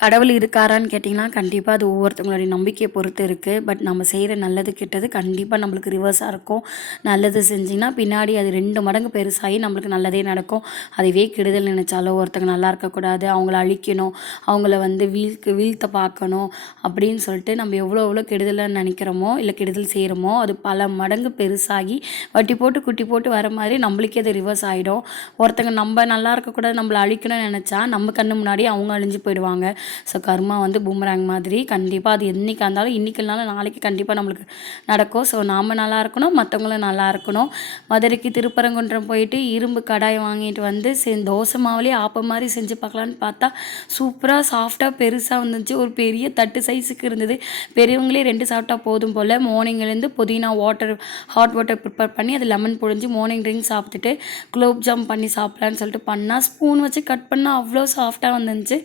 கடவுள் இருக்காரான்னு கேட்டிங்கன்னா, கண்டிப்பா அது ஒவ்வொருத்தவங்களுடைய நம்பிக்கைய பொறுத்து இருக்கு. பட் நம்ம செய்ற நல்லது, கெட்டது கண்டிப்பா நம்மளுக்கு ரிவர்ஸா இருக்கும். நல்லது செஞ்சீங்கன்னா, பின்னாடி அது 2 மடங்கு பெருசாகி நம்மளுக்கு நல்லதே நடக்கும். அதுவே கெடுதல் நினைச்சாலோ, ஒருத்தங்க நல்லா இருக்கக்கூடாது, அவங்கள அழிக்கணும், அவங்கள வந்து வீழ்த்த பார்க்கணும் அப்படின்னு சொல்லிட்டு நம்ம எவ்வளோ எவ்வளோ கெடுதலா நினைக்கிறோமோ, இல்ல கெடுதல் செய்றோமோ, அது பல மடங்கு பெருசாகி வட்டி போட்டு, குட்டி போட்டு வர மாரி நம்மளுக்கே அது ரிவர்ஸ் ஆயிடும். ஒருத்தங்க நம்ம நல்லா இருக்கக்கூடாது, நம்மள அழிக்கணும்னு நெனச்சா, நம்ம கண்ணு முன்னாடியே அவங்க அழிஞ்சு போயிடுவாங்க. ஸோ கர்மா வந்து பூமராங் மாதிரி கண்டிப்பாக அது என்னைக்கா இருந்தாலும் இன்றைக்கி இல்லைனாலும் நாளைக்கு கண்டிப்பாக நம்மளுக்கு நடக்கும். ஸோ நாம் நல்லா இருக்கணும், மற்றவங்களும் நல்லா இருக்கணும். மதுரைக்கு திருப்பரங்குன்றம் போயிட்டு இரும்பு கடாய் வாங்கிட்டு வந்து தோசை மாவுலேயே ஆப்பம் மாதிரி செஞ்சு பார்க்கலான்னு பார்த்தா சூப்பராக சாஃப்டாக பெருசாக வந்துச்சு. ஒரு பெரிய தட்டு சைஸுக்கு இருந்தது. பெரியவங்களே 2 சாப்பிட்டா போதும் போல். மார்னிங்லேருந்து புதினா ஹாட் வாட்டர் ப்ரிப்பேர் பண்ணி அது லெமன் புழிஞ்சு மார்னிங் ட்ரிங்க் சாப்பிட்டுட்டு குலோப் ஜாம் பண்ணி சாப்பிட்லான்னு சொல்லிட்டு பண்ணால் ஸ்பூன் வச்சு கட் பண்ணால் அவ்வளோ சாஃப்டாக வந்துருந்துச்சு.